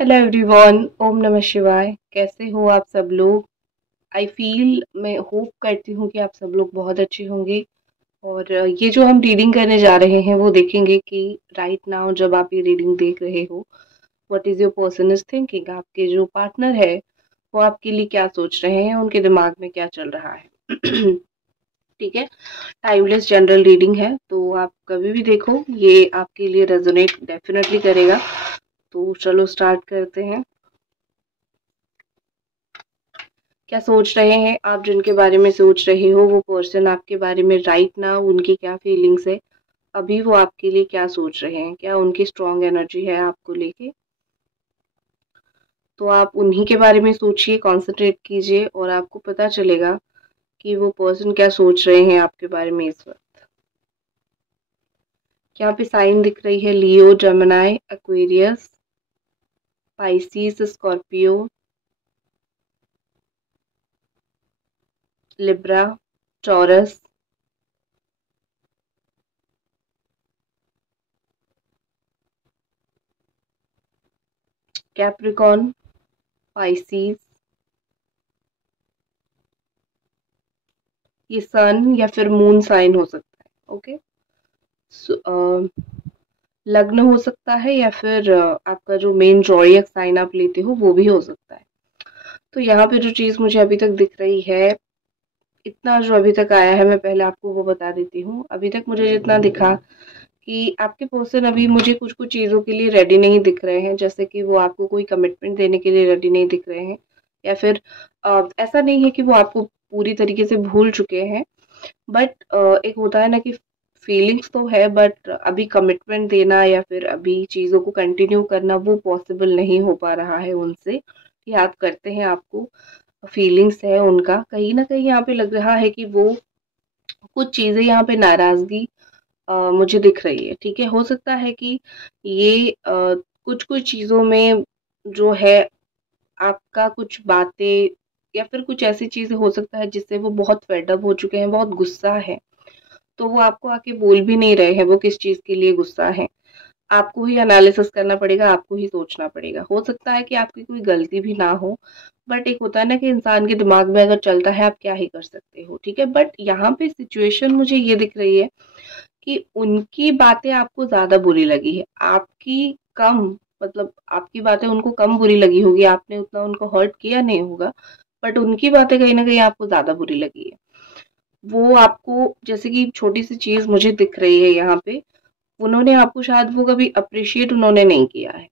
Hello everyone, ओम नमः शिवाय। कैसे हो आप सब लोग? मैं होप करती हूँ कि आप सब लोग बहुत अच्छे होंगे। और ये जो हम रीडिंग करने जा रहे हैं वो देखेंगे कि राइट नाउ जब आप ये रीडिंग देख रहे हो, what is your person is thinking. आपके जो पार्टनर है वो आपके लिए क्या सोच रहे हैं, उनके दिमाग में क्या चल रहा है। ठीक है। टाइमलेस जनरल रीडिंग है, तो आप कभी भी देखो, ये आपके लिए रेजोनेट डेफिनेटली करेगा। तो चलो स्टार्ट करते हैं। क्या सोच रहे हैं आप? जिनके बारे में सोच रहे हो वो पर्सन आपके बारे में राइट नाउ उनकी क्या फीलिंग्स है, अभी वो आपके लिए क्या सोच रहे हैं, क्या उनकी स्ट्रॉन्ग एनर्जी है आपको लेके। तो आप उन्हीं के बारे में सोचिए, कॉन्सेंट्रेट कीजिए और आपको पता चलेगा कि वो पर्सन क्या सोच रहे हैं आपके बारे में इस वक्त। यहाँ पे साइन दिख रही है Leo, Gemini, Aquarius, Pisces, Scorpio, Libra, Taurus, Capricorn, Pisces. ये सन या फिर मून साइन हो सकता है। ओके। लग्न हो सकता है या फिर आपका जो मेन जॉडियक साइन आप लेते हो वो भी हो सकता है। तो यहाँ पे जो चीज मुझे अभी तक दिख रही है, इतना जो अभी तक आया है, मैं पहले आपको वो बता देती हूँ। अभी तक मुझे जितना दिखा कि आपके पर्सन अभी मुझे कुछ कुछ चीजों के लिए रेडी नहीं दिख रहे हैं, जैसे कि वो आपको कोई कमिटमेंट देने के लिए रेडी नहीं दिख रहे हैं, या फिर ऐसा नहीं है कि वो आपको पूरी तरीके से भूल चुके हैं। बट एक होता है ना कि फीलिंग्स तो है, बट अभी कमिटमेंट देना या फिर अभी चीज़ों को कंटिन्यू करना वो पॉसिबल नहीं हो पा रहा है उनसे। याद करते हैं आपको, फीलिंग्स है उनका, कहीं ना कहीं यहाँ पे लग रहा है कि वो कुछ चीज़ें यहाँ पे नाराज़गी मुझे दिख रही है। ठीक है, हो सकता है कि ये कुछ कुछ चीज़ों में जो है आपका कुछ बातें या फिर कुछ ऐसी चीज़ें हो सकता है जिससे वो बहुत फेड अप हो चुके हैं, बहुत गुस्सा है। तो वो आपको आके बोल भी नहीं रहे हैं वो किस चीज़ के लिए गुस्सा है। आपको ही एनालिसिस करना पड़ेगा, आपको ही सोचना पड़ेगा। हो सकता है कि आपकी कोई गलती भी ना हो, बट एक होता है ना कि इंसान के दिमाग में अगर चलता है आप क्या ही कर सकते हो। ठीक है, बट यहाँ पे सिचुएशन मुझे ये दिख रही है कि उनकी बातें आपको ज़्यादा बुरी लगी है, आपकी कम। मतलब आपकी बातें उनको कम बुरी लगी होगी, आपने उतना उनको हर्ट किया नहीं होगा, बट उनकी बातें कहीं न कहीं आपको ज़्यादा बुरी लगी है। वो आपको, जैसे कि छोटी सी चीज़ मुझे दिख रही है यहाँ पे, उन्होंने आपको शायद वो कभी अप्रिशिएट उन्होंने नहीं किया है।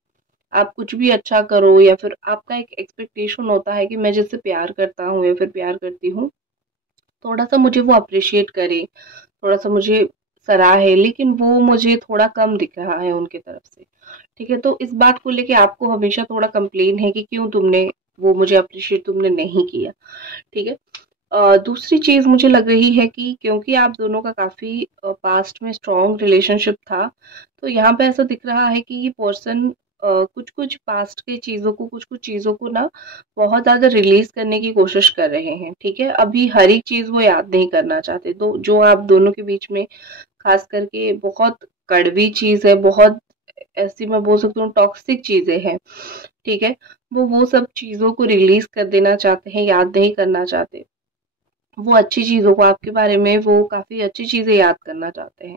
आप कुछ भी अच्छा करो या फिर आपका एक एक्सपेक्टेशन होता है कि मैं जिससे प्यार करता हूँ या फिर प्यार करती हूँ, थोड़ा-सा मुझे वो अप्रिशिएट करे, थोड़ा-सा मुझे सराहे, लेकिन वो मुझे थोड़ा कम दिख रहा है उनकी तरफ से। ठीक है, तो इस बात को लेके आपको हमेशा थोड़ा कंप्लेन है कि क्यों तुमने वो मुझे अप्रिशिएट तुमने नहीं किया। ठीक है। दूसरी चीज़ मुझे लग रही है कि क्योंकि आप दोनों का काफ़ी पास्ट में स्ट्रॉन्ग रिलेशनशिप था, तो यहाँ पे ऐसा दिख रहा है कि ये पर्सन कुछ-कुछ पास्ट की चीज़ों को, कुछ-कुछ चीज़ों को ना बहुत ज़्यादा रिलीज़ करने की कोशिश कर रहे हैं। ठीक है? अभी हर एक चीज़ वो याद नहीं करना चाहते। तो जो आप दोनों के बीच में खास करके बहुत कड़वी चीज़ है, बहुत ऐसी मैं बोल सकती हूँ टॉक्सिक चीज़ें हैं। ठीक है? वो सब चीज़ों को रिलीज़ कर देना चाहते हैं, याद नहीं करना चाहते। वो अच्छी चीज़ों को आपके बारे में, वो काफ़ी अच्छी चीज़ें याद करना चाहते हैं।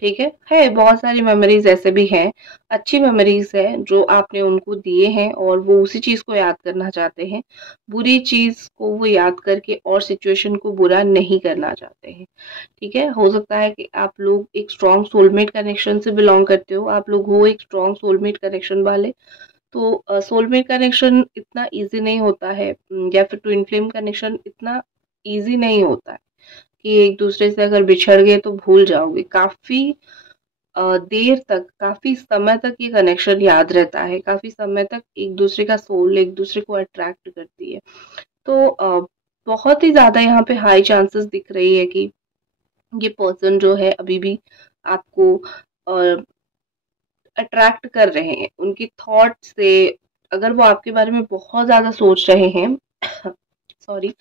ठीक है बहुत सारी मेमोरीज़ ऐसे भी हैं, अच्छी मेमोरीज़ हैं जो आपने उनको दिए हैं और वो उसी चीज़ को याद करना चाहते हैं। बुरी चीज़ को वो याद करके और सिचुएशन को बुरा नहीं करना चाहते हैं। ठीक है? हो सकता है कि आप लोग एक स्ट्रॉन्ग सोलमेट कनेक्शन से बिलॉन्ग करते हो, आप लोग हो एक स्ट्रॉन्ग सोलमेट कनेक्शन वाले। तो सोलमेट कनेक्शन इतना ईज़ी नहीं होता है, या फिर ट्विन फ्लेम कनेक्शन इतना ईज़ी नहीं होता है कि एक दूसरे से अगर बिछड़ गए तो भूल जाओगे। काफ़ी देर तक, काफ़ी समय तक ये कनेक्शन याद रहता है, काफ़ी समय तक एक दूसरे का सोल एक दूसरे को अट्रैक्ट करती है। तो बहुत ही ज़्यादा यहाँ पे हाई चांसेस दिख रही है कि ये पर्सन जो है अभी भी आपको अट्रैक्ट कर रहे हैं उनकी थॉट से। अगर वो आपके बारे में बहुत ज़्यादा सोच रहे हैं, सॉरी,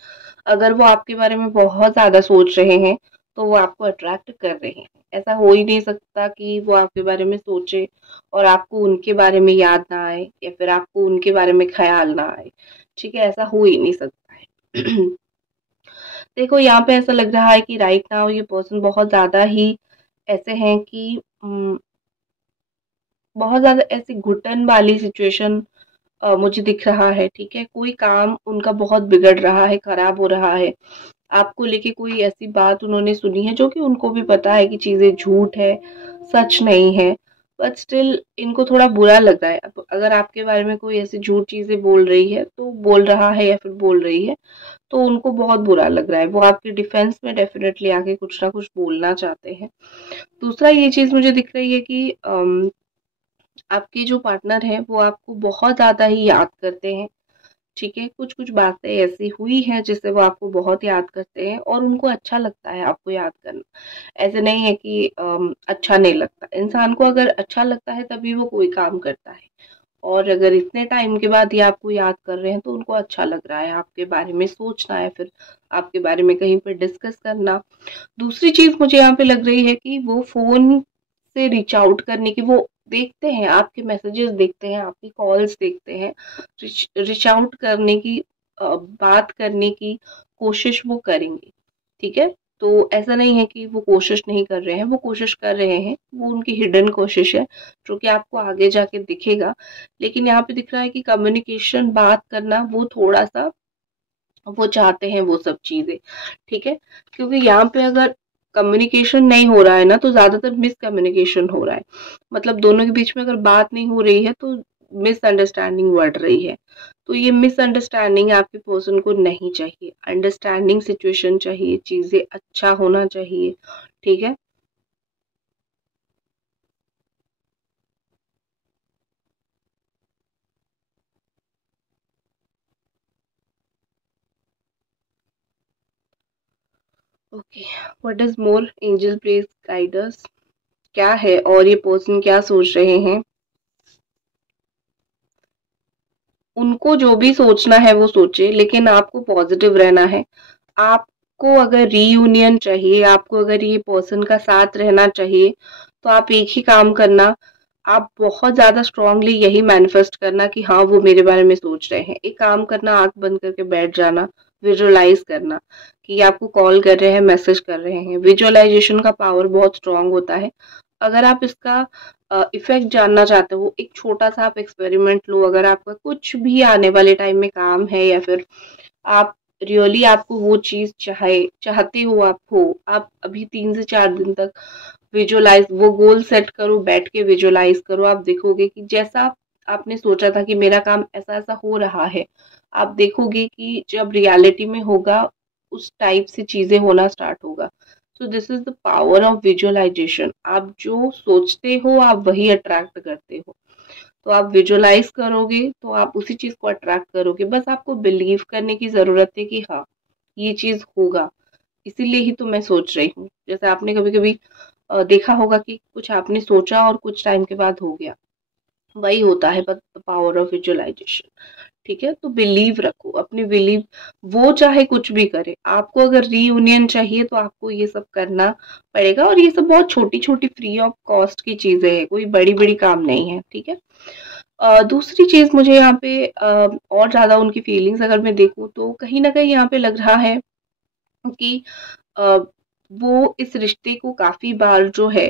अगर वो आपके बारे में बहुत ज़्यादा सोच रहे हैं, तो वो आपको अट्रैक्ट कर रहे हैं। ऐसा हो ही नहीं सकता कि वो आपके बारे में सोचे और आपको उनके बारे में याद ना आए या फिर आपको उनके बारे में ख्याल ना आए। ठीक है, ऐसा हो ही नहीं सकता है। देखो यहाँ पे ऐसा लग रहा है कि राइट नाउ ये पर्सन बहुत ज़्यादा ही ऐसे हैं कि बहुत ज़्यादा ऐसी घुटन वाली सिचुएशन मुझे दिख रहा है। ठीक है, कोई काम उनका बहुत बिगड़ रहा है, खराब हो रहा है। आपको लेके कोई ऐसी बात उन्होंने सुनी है जो कि उनको भी पता है कि चीज़ें झूठ है, सच नहीं है, बट स्टिल इनको थोड़ा बुरा लग रहा है। अब अगर आपके बारे में कोई ऐसी झूठ चीज़ें बोल रही है, तो बोल रहा है या फिर बोल रही है, तो उनको बहुत बुरा लग रहा है। वो आपके डिफेंस में डेफिनेटली आके कुछ ना कुछ बोलना चाहते हैं। दूसरा ये चीज़ मुझे दिख रही है कि आपके जो पार्टनर हैं वो आपको बहुत ज़्यादा ही याद करते हैं। ठीक है, कुछ-कुछ बातें ऐसी हुई हैं जिससे वो आपको बहुत याद करते हैं और उनको अच्छा लगता है आपको याद करना। ऐसे नहीं है कि अच्छा नहीं लगता। इंसान को अगर अच्छा लगता है तभी वो कोई काम करता है और अगर इतने टाइम के बाद ये आपको याद कर रहे हैं तो उनको अच्छा लग रहा है आपके बारे में सोचना या फिर आपके बारे में कहीं पे डिस्कस करना। दूसरी चीज़ मुझे यहाँ पे लग रही है कि वो फ़ोन से रीच आउट करने की वो देखते हैं, आपके मैसेजेस देखते हैं, आपकी कॉल्स देखते हैं, रीच आउट करने की बात करने की कोशिश वो करेंगे। ठीक है? तो ऐसा नहीं है कि वो कोशिश नहीं कर रहे हैं, वो कोशिश कर रहे हैं, वो उनकी हिडन कोशिश है, जो कि आपको आगे जाके दिखेगा। लेकिन यहाँ पे दिख रहा है कि कम्युनिकेशन बात करना वो थोड़ा-सा वो चाहते हैं वो सब चीज़ें, ठीक है? क्योंकि यहाँ पे अगर कम्युनिकेशन नहीं हो रहा है ना, तो ज़्यादातर मिसकम्युनिकेशन हो रहा है। मतलब दोनों के बीच में अगर बात नहीं हो रही है, तो मिसअंडरस्टैंडिंग बढ़ रही है। तो ये मिसअंडरस्टैंडिंग आपके पर्सन को नहीं चाहिए। अंडरस्टैंडिंग सिचुएशन चाहिए, चीज़ें अच्छा होना चाहिए, ठीक है? Okay, what is more angel please guide us. क्या है और ये पर्सन क्या सोच रहे हैं? उनको जो भी सोचना है वो सोचे, लेकिन आपको पॉजिटिव रहना है। आपको अगर रीयूनियन चाहिए, आपको अगर ये पर्सन का साथ रहना चाहिए, तो आप एक ही काम करना, आप बहुत ज़्यादा स्ट्रांगली यही मैनिफेस्ट करना कि हाँ, वो मेरे बारे में सोच रहे हैं। एक काम करना, आँख बंद करके बैठ जाना, विजुअलाइज़ करना कि ये आपको कॉल कर रहे हैं, मैसेज कर रहे हैं। विजुअलाइज़ेशन का पावर बहुत स्ट्रांग होता है। अगर आप इसका इफ़ेक्ट जानना चाहते हो, एक छोटा-सा आप एक्सपेरिमेंट लो, अगर आपका कुछ भी आने वाले टाइम में काम है या फिर आप रियली आपको वो चीज़ चाहते हो आप अभी 3 से 4 दिन तक विजुअलाइज़ वो गोल सेट करो, बैठ के विजुअलाइज़ करो, आप देखोगे कि जैसा आपने सोचा था कि मेरा काम ऐसा-ऐसा हो रहा है, आप देखोगे कि जब रियलिटी में होगा, उस टाइप से चीज़ें होना स्टार्ट होगा। So this is the power of visualisation. आप जो सोचते हो, आप वही अट्रैक्ट करते हो। तो आप विजुअलाइज करोगे तो आप उसी चीज को अट्रैक्ट करोगे। बस आपको बिलीव करने की जरूरत है कि हाँ, ये चीज होगा, इसीलिए ही तो मैं सोच रही हूँ। जैसे आपने कभी कभी देखा होगा कि कुछ आपने सोचा और कुछ टाइम के बाद हो गया, वही होता है पावर ऑफ विजुअलाइजेशन। ठीक है, तो बिलीव रखो, अपनी बिलीव, वो चाहे कुछ भी करे, आपको अगर रीयूनियन चाहिए तो आपको ये सब करना पड़ेगा और ये सब बहुत छोटी छोटी फ्री ऑफ कॉस्ट की चीजें हैं, कोई बड़ी बड़ी काम नहीं है। ठीक है, दूसरी चीज मुझे यहाँ पे और ज्यादा उनकी फीलिंग्स अगर मैं देखूँ तो कहीं ना कहीं यहाँ पे लग रहा है कि अ, वो इस रिश्ते को काफी बार जो है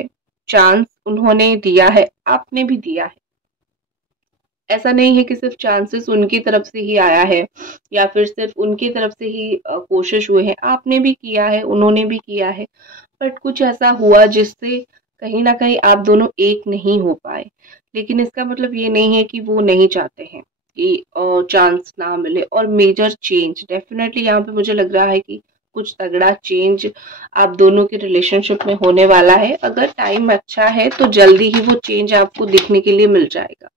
चांस उन्होंने दिया है, आपने भी दिया है। ऐसा नहीं है कि सिर्फ चांसेस उनकी तरफ से ही आया है या फिर सिर्फ उनकी तरफ से ही कोशिश हुए हैं, आपने भी किया है, उन्होंने भी किया है, बट कुछ ऐसा हुआ जिससे कहीं ना कहीं आप दोनों एक नहीं हो पाए। लेकिन इसका मतलब ये नहीं है कि वो नहीं चाहते हैं कि चांस ना मिले। और मेजर चेंज डेफिनेटली यहाँ पे मुझे लग रहा है कि कुछ तगड़ा चेंज आप दोनों के रिलेशनशिप में होने वाला है। अगर टाइम अच्छा है तो जल्दी ही वो चेंज आपको दिखने के लिए मिल जाएगा।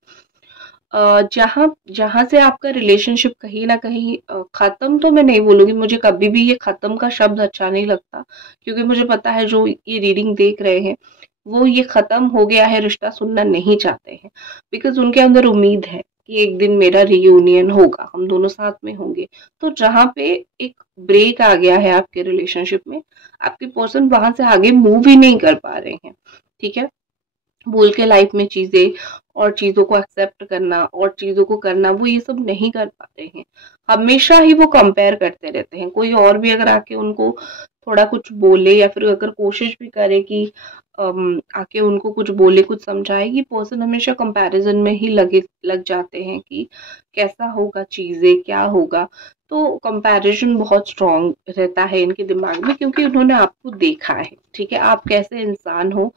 जहाँ जहाँ से आपका रिलेशनशिप कहीं न कहीं ख़त्म तो मैं नहीं बोलूँगी, मुझे कभी भी ये ख़त्म का शब्द अच्छा नहीं लगता, क्योंकि मुझे पता है जो ये रीडिंग देख रहे हैं, वो ये ख़त्म हो गया है रिश्ता सुनना नहीं चाहते हैं, बिकॉज़ उनके अंदर उम्मीद है। कि एक दिन मेरा रियूनियन होगा, हम दोनों साथ में होंगे। तो जहाँ पे एक ब्रेक आ गया है आपके रिलेशनशिप में, आपके पर्सन वहां से आगे मूव ही नहीं कर पा रहे हैं, ठीक है। बोल के लाइफ में चीजें और चीजों को एक्सेप्ट करना और चीजों को करना, वो ये सब नहीं कर पा रहे हैं। हमेशा ही वो कंपेयर करते रहते हैं। कोई और भी अगर आके उनको थोड़ा कुछ बोले या फिर अगर कोशिश भी करे कि आके उनको कुछ बोले, कुछ समझाए, कि पर्सन हमेशा कंपैरिजन में ही लग जाते हैं कि कैसा होगा, चीजें क्या होगा। तो कंपैरिजन बहुत स्ट्रांग रहता है इनके दिमाग में, क्योंकि उन्होंने आपको देखा है, ठीक है, आप कैसे इंसान हो,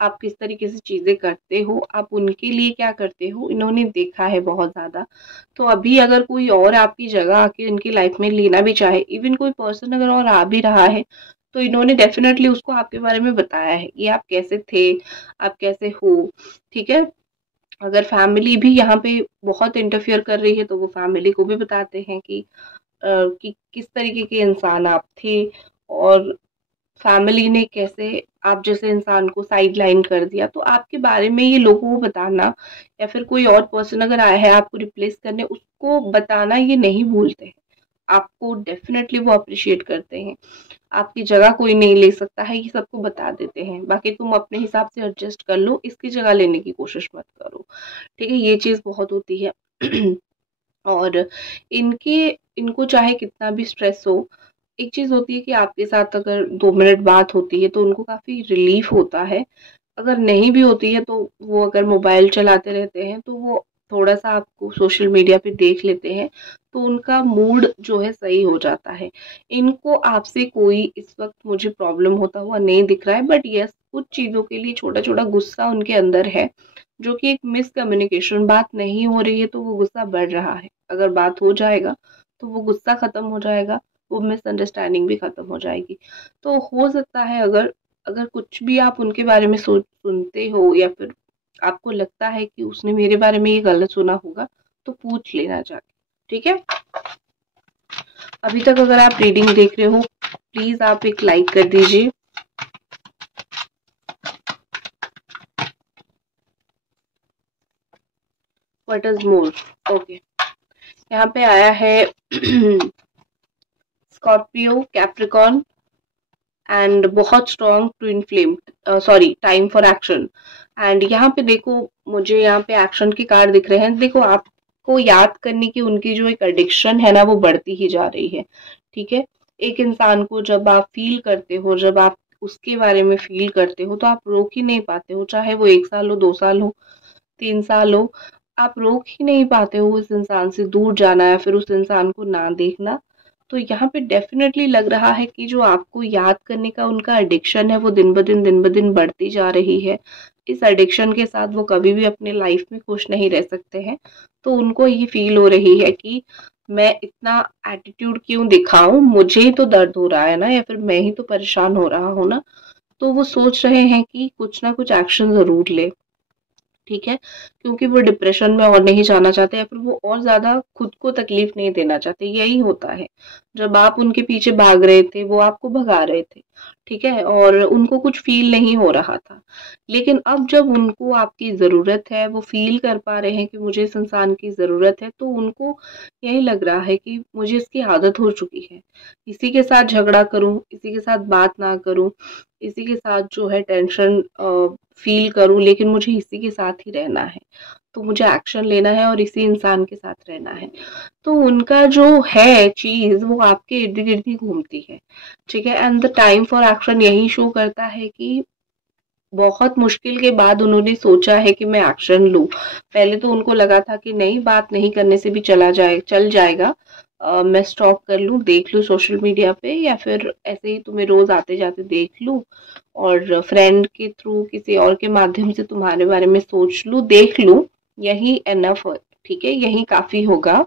आप किस तरीके से चीजें करते हो, आप उनके लिए क्या करते हो, इन्होंने देखा है बहुत ज्यादा। तो अभी अगर कोई और आपकी जगह आके इनकी लाइफ में लेना भी चाहे, इवन कोई पर्सन अगर और आ भी रहा है, तो इन्होंने डेफिनेटली उसको आपके बारे में बताया है कि आप कैसे थे, आप कैसे हो, ठीक है। अगर फैमिली भी यहाँ पे बहुत इंटरफियर कर रही है, तो वो फैमिली को भी बताते हैं कि किस तरीके के इंसान आप थे, और फैमिली ने कैसे आप जैसे इंसान को साइड लाइन कर दिया। तो आपके बारे में ये लोगों को बताना, या फिर कोई और पर्सन अगर आया है आपको रिप्लेस करने, उसको बताना ये नहीं भूलते हैं। आपको डेफिनेटली वो अप्रिशिएट करते हैं। आपकी जगह कोई नहीं ले सकता है, ये सबको बता देते हैं। बाकी तुम अपने हिसाब से एडजस्ट कर लो, इसकी जगह लेने की कोशिश मत करो, ठीक है। ये चीज बहुत होती है। और इनके इनको चाहे कितना भी स्ट्रेस हो, एक चीज होती है कि आपके साथ अगर 2 मिनट बात होती है तो उनको काफी रिलीफ होता है। अगर नहीं भी होती है तो वो अगर मोबाइल चलाते रहते हैं तो वो थोड़ा सा आपको सोशल मीडिया पे देख लेते हैं, तो उनका मूड जो है सही हो जाता है। इनको आपसे कोई इस वक्त मुझे प्रॉब्लम होता हुआ नहीं दिख रहा है, बट यस, कुछ चीजों के लिए छोटा छोटा गुस्सा उनके अंदर है, जो कि एक मिसकम्युनिकेशन, बात नहीं हो रही है तो वो गुस्सा बढ़ रहा है। अगर बात हो जाएगा तो वो गुस्सा खत्म हो जाएगा, वो मिसअंडरस्टैंडिंग भी खत्म हो जाएगी। तो हो सकता है अगर अगर कुछ भी आप उनके बारे में सोच सुनते हो, या फिर आपको लगता है कि उसने मेरे बारे में ये गलत सुना होगा, तो पूछ लेना जाके, ठीक है। अभी तक अगर आप रीडिंग देख रहे हो, प्लीज आप एक लाइक कर दीजिए। What is more, okay. यहाँ पे आया है स्कॉर्पियो, कैप्रिकॉर्न एंड बहुत strong twin flame, sorry, time for action. And यहाँ पे देखो, मुझे यहाँ पे एक्शन के कार्ड दिख रहे हैं। देखो, आपको याद करने की उनकी जो एक एडिक्शन है ना, वो बढ़ती ही जा रही है, ठीक है। एक इंसान को जब आप फील करते हो, जब आप उसके बारे में फील करते हो, तो आप रोक ही नहीं पाते हो, चाहे वो 1 साल हो, 2 साल हो, 3 साल हो, आप रोक ही नहीं पाते हो उस इंसान से दूर जाना या फिर उस इंसान को ना देखना। तो यहाँ पे डेफिनेटली लग रहा है कि जो आपको याद करने का उनका एडिक्शन है, वो दिन ब दिन बढ़ती जा रही है। इस एडिक्शन के साथ वो कभी भी अपने लाइफ में खुश नहीं रह सकते हैं। तो उनको ये फील हो रही है कि मैं इतना एटीट्यूड क्यों दिखाऊं, मुझे ही तो दर्द हो रहा है ना, या फिर मैं ही तो परेशान हो रहा हूं ना। तो वो सोच रहे हैं कि कुछ ना कुछ एक्शन जरूर ले, ठीक है, क्योंकि वो डिप्रेशन में और नहीं जाना चाहते, या फिर वो और ज्यादा खुद को तकलीफ नहीं देना चाहते। यही होता है, जब आप उनके पीछे भाग रहे थे, वो आपको भगा रहे थे, ठीक है, और उनको कुछ फील नहीं हो रहा था। लेकिन अब जब उनको आपकी जरूरत है, वो फील कर पा रहे हैं कि मुझे इस इंसान की जरूरत है, तो उनको यही लग रहा है कि मुझे इसकी आदत हो चुकी है, इसी के साथ झगड़ा करूं, इसी के साथ बात ना करूं, इसी के साथ जो है टेंशन फील करूं, लेकिन मुझे इसी के साथ ही रहना है। तो मुझे एक्शन लेना है और इसी इंसान के साथ रहना है। तो उनका जो है चीज, वो आपके इर्द गिर्द ही घूमती है, ठीक है। And the time for action यही शो करता है कि बहुत मुश्किल के बाद उन्होंने सोचा है कि मैं एक्शन लूं। पहले तो उनको लगा था कि नहीं, बात नहीं करने से भी चल जाएगा, मैं स्टॉप कर लूं, देख लूं सोशल मीडिया पे, या फिर ऐसे ही तुम्हें रोज आते जाते देख लूं, और फ्रेंड के थ्रू किसी और के माध्यम से तुम्हारे बारे में सोच लूं, देख लूं, यही एनफ, ठीक है, यही काफी होगा।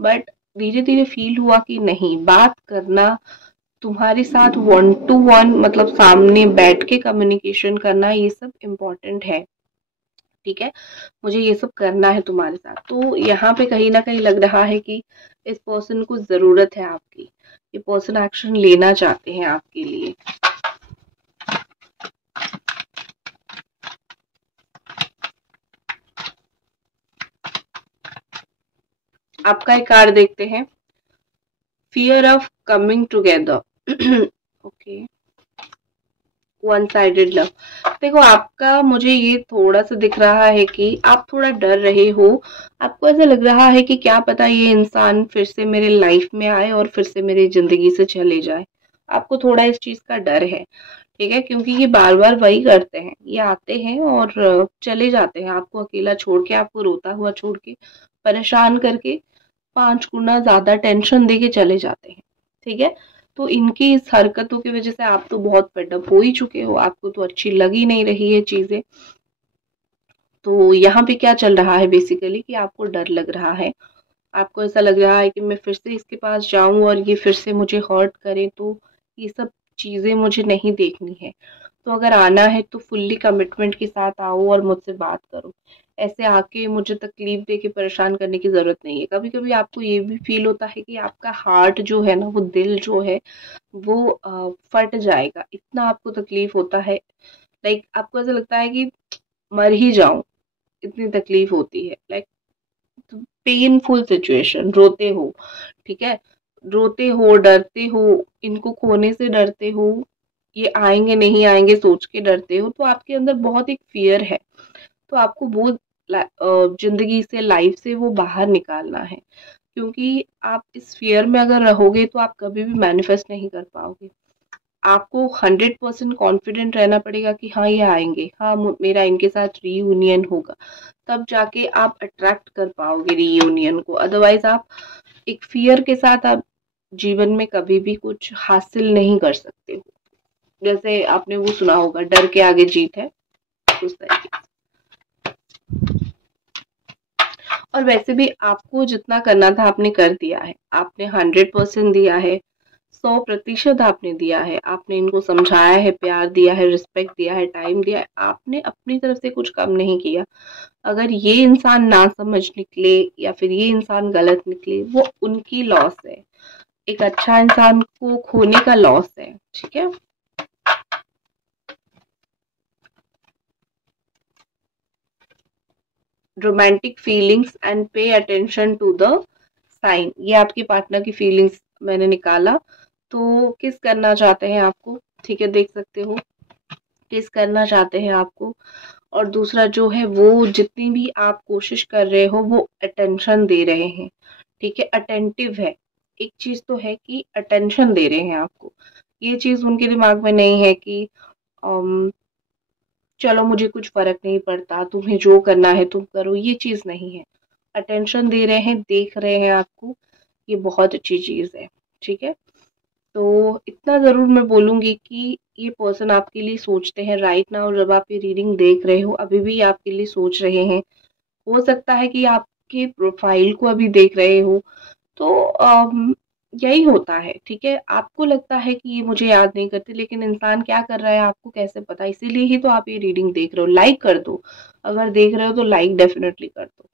बट धीरे धीरे फील हुआ कि नहीं, बात करना, तुम्हारे साथ 1 to 1, मतलब सामने बैठ के कम्युनिकेशन करना, ये सब इम्पोर्टेंट है, ठीक है। मुझे ये सब करना है तुम्हारे साथ। तो यहाँ पे कहीं ना कहीं लग रहा है कि इस पर्सन को जरूरत है आपकी, ये पर्सन एक्शन लेना चाहते हैं आपके लिए। आपका एक कार्ड देखते हैं, fear of coming together. Okay, one sided love. देखो आपका मुझे ये थोड़ा सा दिख रहा है कि आप थोड़ा डर रहे हो। आपको ऐसा लग रहा है कि क्या पता ये इंसान फिर से मेरे लाइफ में आए और फिर से मेरी जिंदगी से चले जाए। आपको थोड़ा इस चीज का डर है, ठीक है, क्योंकि ये बार बार वही करते हैं, ये आते हैं और चले जाते हैं, आपको अकेला छोड़ के, आपको रोता हुआ छोड़ के, परेशान करके, 5 गुना ज्यादा टेंशन दे के चले जाते हैं, ठीक है। तो इनकी इस हरकतों की वजह से आप तो बहुत फेडअप हो ही चुके हो, आपको तो अच्छी लग ही नहीं रही है चीजें। तो यहाँ पे क्या चल रहा है बेसिकली कि आपको डर लग रहा है, आपको ऐसा लग रहा है कि मैं फिर से इसके पास जाऊं और ये फिर से मुझे हर्ट करे, तो ये सब चीजें मुझे नहीं देखनी है। तो अगर आना है तो फुल्ली कमिटमेंट के साथ आओ और मुझसे बात करो। ऐसे आके मुझे तकलीफ दे के परेशान करने की जरूरत नहीं है। कभी कभी आपको ये भी फील होता है कि आपका हार्ट जो है ना, वो दिल जो है वो फट जाएगा, इतना आपको तकलीफ होता है। लाइक आपको ऐसा लगता है कि मर ही जाऊं, इतनी तकलीफ होती है। लाइक पेनफुल सिचुएशन, रोते हो, ठीक है, रोते हो, डरते हो, इनको खोने से डरते हो, ये आएंगे नहीं आएंगे सोच के डरते हो, तो आपके अंदर बहुत एक फियर है। तो आपको वो जिंदगी से, लाइफ से वो बाहर निकालना है, क्योंकि आप इस फियर में अगर रहोगे तो आप कभी भी मैनिफेस्ट नहीं कर पाओगे। आपको 100% कॉन्फिडेंट रहना पड़ेगा कि हाँ ये आएंगे, हाँ मेरा इनके साथ रीयूनियन होगा, तब जाके आप अट्रैक्ट कर पाओगे रीयूनियन को। अदरवाइज आप एक फियर के साथ आप जीवन में कभी भी कुछ हासिल नहीं कर सकते हो। जैसे आपने वो सुना होगा, डर के आगे जीत है, उस तरीके। और वैसे भी आपको जितना करना था आपने कर दिया है, आपने 100% दिया है, 100% आपने दिया है, आपने इनको समझाया है, प्यार दिया है, रिस्पेक्ट दिया है, टाइम दिया है, आपने अपनी तरफ से कुछ कम नहीं किया। अगर ये इंसान ना समझ निकले या फिर ये इंसान गलत निकले, वो उनकी लॉस है, एक अच्छा इंसान को खोने का लॉस है, ठीक है। Romantic feelings and pay attention to the sign, ये आपके पार्टनर की फीलिंग्स मैंने निकाला। तो किस करना चाहते हैं आपको, ठीक है, देख सकते हो किस करना चाहते हैं आपको। और दूसरा जो है, वो जितनी भी आप कोशिश कर रहे हो वो अटेंशन दे रहे हैं, ठीक है, अटेंटिव है। एक चीज तो है कि अटेंशन दे रहे हैं आपको, ये चीज उनके दिमाग में नहीं है कि चलो मुझे कुछ फर्क नहीं पड़ता, तुम्हें जो करना है तुम करो, ये चीज नहीं है। अटेंशन दे रहे हैं, देख रहे हैं आपको, ये बहुत अच्छी चीज है, ठीक है। तो इतना जरूर मैं बोलूंगी कि ये पर्सन आपके लिए सोचते हैं राइट नाउ। जब आप ये रीडिंग देख रहे हो अभी भी आपके लिए सोच रहे हैं। हो सकता है कि आपके प्रोफाइल को अभी देख रहे हो, तो यही होता है, ठीक है। आपको लगता है कि ये मुझे याद नहीं करते, लेकिन इंसान क्या कर रहा है आपको कैसे पता, इसीलिए ही तो आप ये रीडिंग देख रहे हो। लाइक कर दो, अगर देख रहे हो तो लाइक डेफिनेटली कर दो,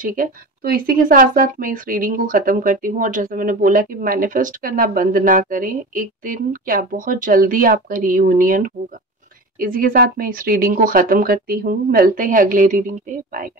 ठीक है। तो इसी के साथ साथ मैं इस रीडिंग को खत्म करती हूँ। और जैसे मैंने बोला कि मैनिफेस्ट करना बंद ना करें, एक दिन क्या बहुत जल्दी आपका रियूनियन होगा। इसी के साथ मैं इस रीडिंग को खत्म करती हूँ। मिलते हैं अगले रीडिंग पे। बाय।